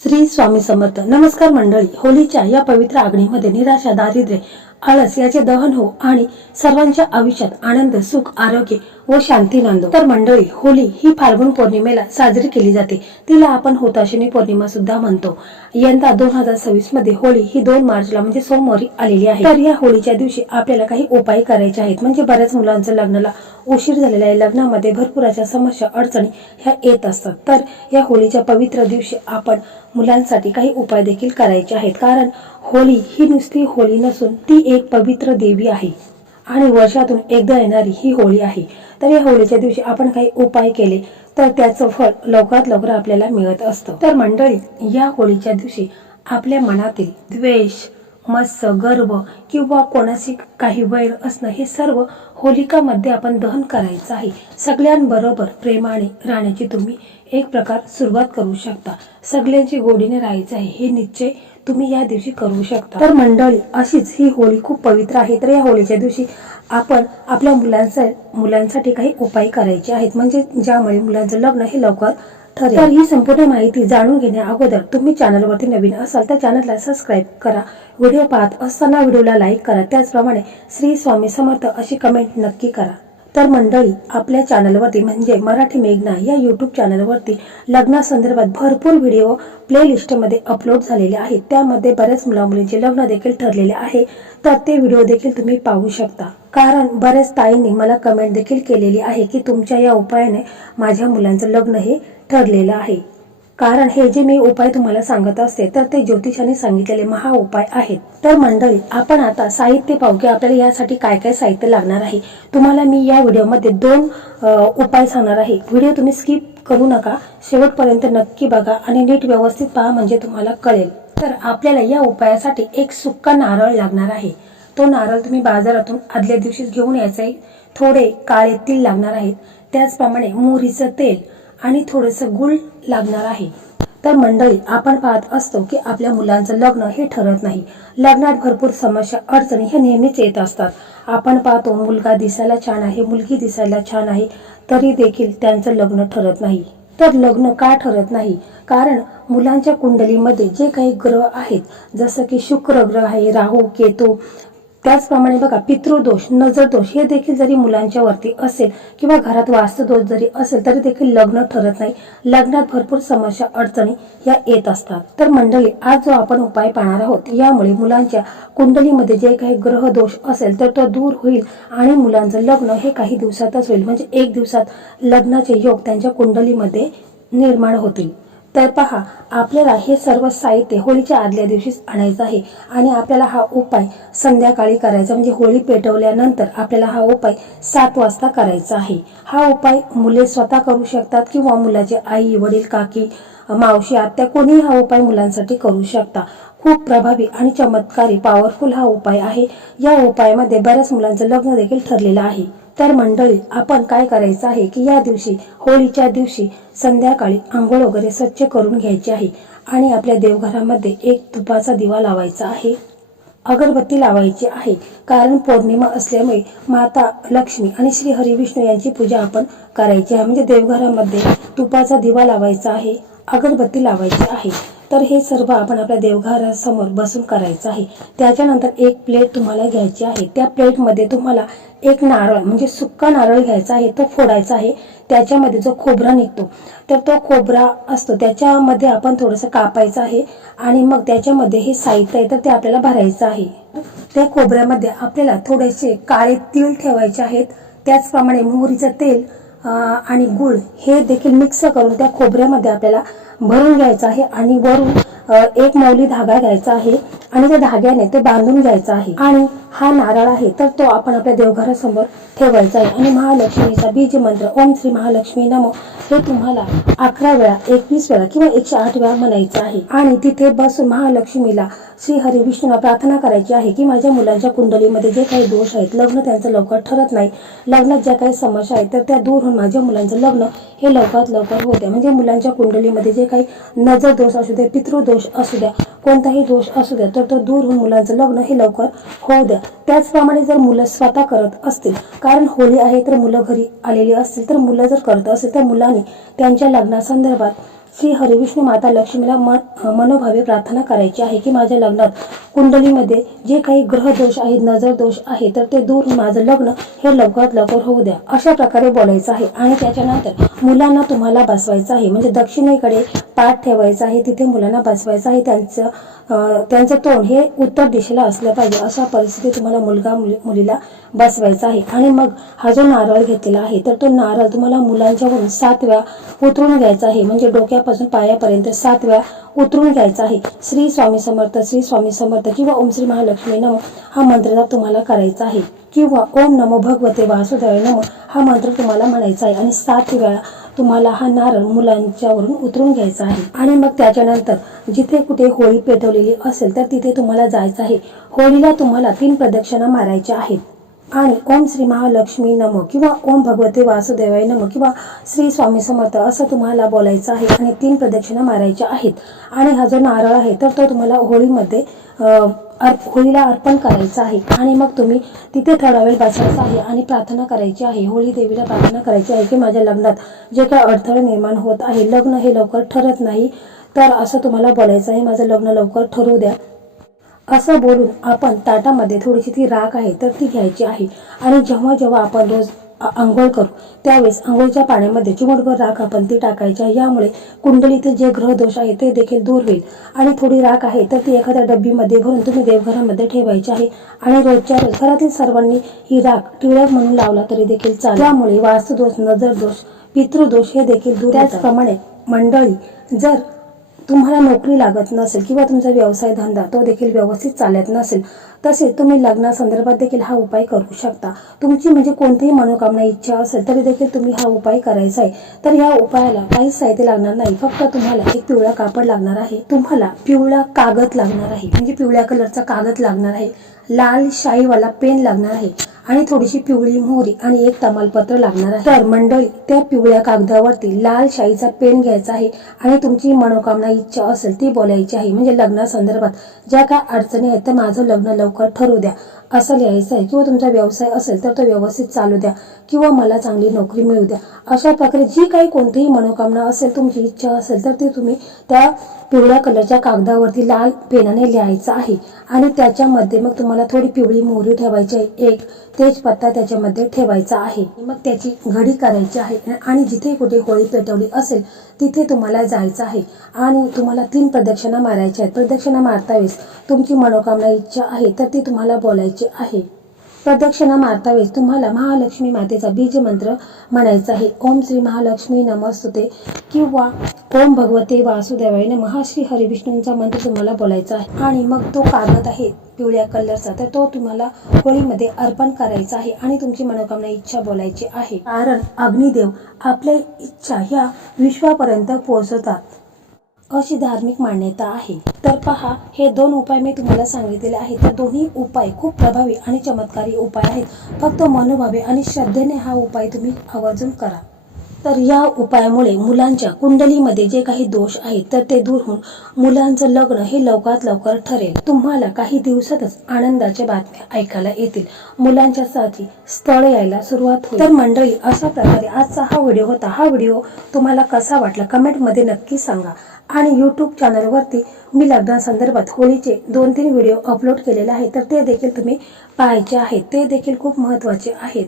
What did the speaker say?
श्री स्वामी समर्थ. नमस्कार मंडळी. होलीच्या या पवित्र अग्नीमध्ये निराशा, दारिद्र्य, आळस याचे दहन हो आणि सर्वांच्या आयुष्यात आनंद, सुख, आरोग्य व शांती नांदो. तर मंडळी, होली ही फाल्गुन पौर्णिमेला साजरी केली जाते. तिला आपण होताशिनी पौर्णिमा सुद्धा म्हणतो. यंदा 2026 मध्ये होळी ही 2 मार्चला म्हणजे सोमवारी आलेली आहे. तर या होळीच्या दिवशी आपल्याला काही उपाय करायचे आहेत. म्हणजे बऱ्याच मुलांचं लग्नाला उशीर झालेला आहे. लग्नामध्ये भरपूर अशा समस्या, अडचणी ह्या येत असतात. तर या होळीच्या पवित्र दिवशी आपण मुलांसाठी काही उपाय देखील करायचे आहेत. कारण होळी ही नुसती होळी नसून ती एक पवित्र देवी आहे आणि वर्षातून एकदा येणारी ही होळी आहे. तर या होळीच्या दिवशी आपण काही उपाय केले तर त्याचं फळ लवकरात लवकर आपल्याला मिळत असतं. तर मंडळी, या होळीच्या दिवशी आपल्या मनातील द्वेष, मत्सर, गर्व किंवा कोणाशी काही वैर असणं हे सर्व होलिकामध्ये आपण दहन करायचं आहे. सगळ्यांबरोबर प्रेमाने राहण्याची तुम्ही एक प्रकार सुरुवात करू शकता. सगळ्यांची गोडीने राहायचं आहे हे निश्चय तुम्ही या दिवशी करू शकता. तर मंडळी, अशीच ही होळी खूप पवित्र आहे. तर या होळीच्या दिवशी आपण आपल्या मुलांसाठी काही उपाय करायचे आहेत, म्हणजे ज्यामुळे मुलांचं लग्न हे लवकर ठरेल. तर ही संपूर्ण माहिती जाणून घेण्या अगोदर तुम्ही चॅनलवरती नवीन असाल तर चॅनलला सबस्क्राईब करा. व्हिडिओ पाहत असताना व्हिडिओला लाईक करा. त्याचप्रमाणे श्री स्वामी समर्थ अशी कमेंट नक्की करा. तर मंडळी, आपल्या चॅनलवरती म्हणजे मराठी मेघना या यूट्यूब चॅनलवरती लग्नासंदर्भात भरपूर व्हिडिओ प्लेलिस्टमध्ये अपलोड झालेले आहेत. त्यामध्ये बऱ्याच मुलामुलींचे लग्न देखील ठरलेले आहे. तर ते व्हिडिओ देखील तुम्ही पाहू शकता. कारण बऱ्याच ताईंनी मला कमेंट देखील केलेली आहे की तुमच्या या उपायाने माझ्या मुलांचं लग्न हे ठरलेलं आहे. कारण हे जे मी उपाय तुम्हाला सांगत असते तर ते ज्योतिषाने सांगितलेले महा उपाय आहेत. तर मंडळी, आपण आता साहित्य पाहू की आपल्याला यासाठी काय काय साहित्य लागणार आहे. तुम्हाला मी या व्हिडिओमध्ये 2 उपाय सांगणार आहे. व्हिडिओ तुम्ही स्किप करू नका, शेवटपर्यंत नक्की बघा आणि नीट व्यवस्थित पहा, म्हणजे तुम्हाला कळेल. तर आपल्याला या उपायासाठी एक सुक्का नारळ लागणार आहे. तो नारळ तुम्ही बाजारातून आदल्या दिवशीच घेऊन यायचा आहे. थोडे काळे तीळ लागणार आहेत. त्याचप्रमाणे मोहरीचं तेल आणि थोडंसं गुळ लागणार आहे. तर मंडळी, आपण पाहत असतो की आपल्या मुलांचं लग्न हे ठरत नाही. लग्नात भरपूर समस्या, अडचणी हे नेहमीच येत असतात. आपण पाहतो मुलगा दिसायला छान आहे, मुलगी दिसायला छान आहे, तरी देखील त्यांचं लग्न ठरत नाही. तर लग्न का ठरत नाही? कारण मुलांच्या कुंडलीमध्ये जे काही ग्रह आहेत, जसं की शुक्र ग्रह आहे, राहू, केतू, त्याचप्रमाणे बघा पितृदोष, नजर दोष हे देखील जरी मुलांच्या वरती असेल किंवा घरात वास्तुदोष जरी असेल तरी देखील लग्न ठरत नाही. लग्नात भरपूर समस्या, अडचणी या येत असतात. तर मंडळी, आज जो आपण उपाय पाहणार आहोत यामुळे मुलांच्या कुंडलीमध्ये जे काही ग्रह दोष असेल तर तो दूर होईल आणि मुलांचं लग्न हे काही दिवसातच होईल. म्हणजे 1 दिवसात लग्नाचे योग त्यांच्या कुंडलीमध्ये निर्माण होतील. तर पहा, आपल्याला हे सर्व साहित्य होळीच्या आदल्या दिवशीच आणायचं आहे आणि आपल्याला हा उपाय संध्याकाळी करायचा, म्हणजे होळी पेटवल्यानंतर आपल्याला हा उपाय 7 वाजता करायचा आहे. हा उपाय मुले स्वतः करू शकतात किंवा मुलाचे आई, वडील, काकी, मावशी, आत्या कोणीही हा उपाय मुलांसाठी करू शकता. खूप प्रभावी आणि चमत्कारी पॉवरफुल हा उपाय आहे. या उपायामध्ये बऱ्याच मुलांचं लग्न देखील ठरलेलं आहे. तर मंडळी, आपण काय करायचं आहे की या दिवशी, होळीच्या दिवशी संध्याकाळी आंघोळ वगैरे स्वच्छ करून घ्यायची आहे आणि आपल्या देवघरामध्ये एक तुपाचा दिवा लावायचा आहे, अगरबत्ती लावायची आहे. कारण पौर्णिमा असल्यामुळे माता लक्ष्मी आणि श्री हरी विष्णू यांची पूजा आपण करायची आहे. म्हणजे देवघरामध्ये तुपाचा दिवा लावायचा आहे, अगरबत्ती लावायची आहे. तर हे सर्व आपण आपल्या देवघरासमोर बसून करायचं आहे. त्याच्यानंतर एक प्लेट तुम्हाला घ्यायची आहे. त्या प्लेटमध्ये तुम्हाला एक नारळ, म्हणजे सुक्का नारळ घ्यायचा आहे, तो फोडायचा आहे. त्याच्यामध्ये जो खोबरा निघतो तर तो खोबरा असतो त्याच्यामध्ये आपण थोडंसं कापायचं आहे आणि मग त्याच्यामध्ये हे साहित्य आहे तर ते आपल्याला भरायचं आहे. त्या खोबऱ्यामध्ये आपल्याला थोडेसे काळे तीळ ठेवायचे आहेत. त्याचप्रमाणे मोहरीचं तेल आणि गुळ हे देखील मिक्स करून त्या खोबऱ्यामध्ये आपल्याला भरून घ्यायचं आहे आणि वरून एक मौली धागा घ्यायचा आहे आणि त्या धाग्याने ते बांधून घ्यायचं आहे. आणि हा नारळ आहे तर तो आपण आपल्या देवघरासमोर ठेवायचा आहे आणि महालक्ष्मीचा बीज मंत्र ओम श्री महालक्ष्मी नमो हे तुम्हाला 11 वेळा, 21 वेळा किंवा 108 वेळा म्हणायचं आहे. आणि तिथे बसून महालक्ष्मीला, श्री हरी विष्णूला प्रार्थना करायची आहे की माझ्या मुलांच्या कुंडलीमध्ये जे काही दोष आहेत, लग्न त्यांचं लवकर ठरत नाही, लग्नात ज्या काही समस्या आहेत तर त्या दूर होऊन माझ्या मुलांचं लग्न हे लवकरात लवकर होते. म्हणजे मुलांच्या कुंडलीमध्ये जे काही नजर दोष असू दे, पितृदोष असू द्या, कोणताही दोष असू द्या तर तो दूर होऊन मुलांचं लग्न हे लवकर होऊ द्या. त्याचप्रमाणे जर मुलं स्वतः करत असतील, कारण होळी आहे तर मुलं घरी आलेली असतील, तर मुलं जर करत असेल तर मुलांनी त्यांच्या लग्नासंदर्भात श्री हरिविष्णू माता लक्ष्मीला मनोभावे प्रार्थना करायची आहे की माझ्या लग्नात कुंडलीमध्ये जे काही ग्रह दोष आहेत, नजर दोष आहे, तर ते दूर माझं लग्न हे लवकरात लवकर होऊ द्या, अशा प्रकारे बोलायचं आहे. आणि त्याच्यानंतर मुलांना तुम्हाला बसवायचं आहे, म्हणजे दक्षिणेकडे पाठ ठेवायचा आहे, तिथे मुलांना बसवायचं आहे. त्यांचं तोंड हे उत्तर दिशेला असलं पाहिजे, अशा परिस्थितीत तुम्हाला मुलीला बसवायचा आहे. आणि मग हा जो नारळ घेतलेला आहे, तर तो नारळ तुम्हाला मुलांच्यावरून 7 वेळा उतरून घ्यायचा आहे, म्हणजे डोक्यापासून पायापर्यंत 7 वेळा उतरून घ्यायचा आहे. श्री स्वामी समर्थ, श्री स्वामी समर्थ किंवा ओम श्री महालक्ष्मी नमः हा मंत्र तुम्हाला करायचा आहे, किंवा ओम नमो भगवते वासुदेवाय नमः हा मंत्र तुम्हाला म्हणायचा आहे. आणि 7 वेळा तुम्हाला हा नारळ मुलांच्यावरून उतरून घ्यायचा आहे. आणि मग त्याच्यानंतर जिथे कुठे होळी पेटवलेली असेल तर तिथे तुम्हाला जायचं आहे. होळीला तुम्हाला 3 प्रदक्षिणा मारायच्या आहेत. आणि ओम श्री महालक्ष्मी नमः किंवा ओम भगवते वासुदेवाय नमः किंवा श्री स्वामी समर्थ असं तुम्हाला बोलायचं आहे. आणि 3 प्रदक्षिणा मारायच्या आहेत. आणि हा जो नारळ आहे तर तो तुम्हाला होळीमध्ये होळीला अर्पण करायचं आहे. आणि मग तुम्ही तिथे थोडा वेळ बसायचं आहे आणि प्रार्थना करायची आहे. होळी देवीला प्रार्थना करायची आहे की माझ्या लग्नात जे काही अडथळे निर्माण होत आहे, लग्न हे लवकर ठरत नाही, तर असं तुम्हाला बोलायचं आहे, माझं लग्न लवकर ठरू द्या. असं बोलून आपण ताटामध्ये थोडीशी ती राख आहे तर ती घ्यायची आहे. आणि जेव्हा जेव्हा आपण रोज आंघोळ करू त्यावेळेस आंघोळीच्या पाण्यामध्ये चिमूटभर राख आपण ती टाकायची आहे. यामुळे कुंडलीतील जे ग्रह दोष आहे ते देखील दूर होईल. आणि थोडी राख आहे तर ती एखाद्या डब्बीमध्ये भरून तुम्ही देवघरामध्ये ठेवायची आहे. आणि रोजच्या रोज घरातील सर्वांनी ही राख टिळक म्हणून लावला तरी देखील चालेल. त्यामुळे वास्तुदोष, नजर दोष, पितृदोष हे देखील दूर. त्याचप्रमाणे मंडळी, जर तुम्हाला नोकरी लागत नसेल किंवा तुमचा व्यवसाय धंदा तो देखील व्यवस्थित चालत नसेल, तसेच तुम्ही लग्नासंदर्भात देखील हा उपाय करू शकता. तुमची म्हणजे कोणतीही मनोकामना इच्छा असेल तरी देखील तुम्ही हा उपाय करायचा आहे. तर या उपायाला काहीच साहित्य लागणार नाही, फक्त तुम्हाला एक पिवळा कापड लागणार आहे, तुम्हाला पिवळा कागद लागणार आहे, म्हणजे पिवळ्या कलरचा कागद लागणार आहे, लाल शाईवाला पेन लागणार आहे, आणि थोडीशी पिवळी मोहरी आणि एक तमालपत्र लागणार आहे. तर मंडळी, त्या पिवळ्या कागदावरती लाल शाईचा पेन घ्यायचा आहे आणि तुमची मनोकामना इच्छा असेल ती बोलायची आहे, म्हणजे लग्नासंदर्भात ज्या काय अडचणी आहेत तर माझं लग्न लवकर ठरू द्या असं लिहायचं आहे. किंवा तुमचा व्यवसाय असेल तर तो व्यवस्थित चालू द्या, किंवा मला चांगली नोकरी मिळू द्या, अशा प्रकारे जी काही कोणतीही मनोकामना असेल, तुमची इच्छा असेल तर ती तुम्ही त्या पिवळ्या कलरच्या कागदावरती लाल पेनाने लिहायचं आहे. आणि त्याच्यामध्ये मग तुम्हाला थोडी पिवळी मोहरी ठेवायची आहे, एक तेजपत्ता त्याच्यामध्ये ठेवायचा आहे. मग त्याची घडी करायची आहे. आणि जिथे कुठे होळी पेटवली असेल तिथे तुम्हाला जायचं आहे. आणि तुम्हाला 3 प्रदक्षिणा मारायच्या आहेत. प्रदक्षिणा मारता वेळेस तुमची मनोकामना इच्छा आहे तर ती तुम्हाला बोलायची आहे. प्रदक्षिणा मारता वेळेस तुम्हाला महालक्ष्मी मातेचा बीज मंत्र म्हणायचा आहे. ओम श्री महालक्ष्मी नमस्तुते किंवा ओम भगवते वासुदेवाय नमः हा श्री हरिविष्णूंचा मंत्र तुम्हाला बोलायचा आहे. आणि मग तो कागद आहे पिवळ्या कलरचा, तर तो तुम्हाला होळीमध्ये अर्पण करायचा आहे आणि तुमची मनोकामना इच्छा बोलायची आहे. कारण अग्निदेव आपल्या इच्छा ह्या विश्वापर्यंत पोहोचवतात अशी धार्मिक मान्यता आहे. तर पहा, हे 2 उपाय मी तुम्हाला सांगितलेले आहेत. तर दोन्ही उपाय खूप प्रभावी आणि चमत्कारी उपाय आहेत. फक्त मनोभावे आणि श्रद्धेने हा उपाय तुम्ही आवर्जून करा. तर या उपायामुळे मुलांच्या कुंडलीमध्ये जे काही दोष आहेत तर ते दूर होऊन मुलांचं लग्न हे लवकरात लवकर ठरेल. तुम्हाला काही दिवसातच आनंदाच्या बातम्या ऐकायला येतील. मुलांच्या साठी स्थळ यायला सुरुवात होईल. तर मंडळी, अशा प्रकारे आजचा हा व्हिडिओ होता. हा व्हिडिओ तुम्हाला कसा वाटला कमेंटमध्ये नक्की सांगा. आणि यूट्यूब चॅनलवरती मी लग्नासंदर्भात होळीचे 2-3 व्हिडिओ अपलोड केलेले आहेत, तर ते देखील तुम्ही पाहायचे आहेत. ते देखील खूप महत्त्वाचे आहेत.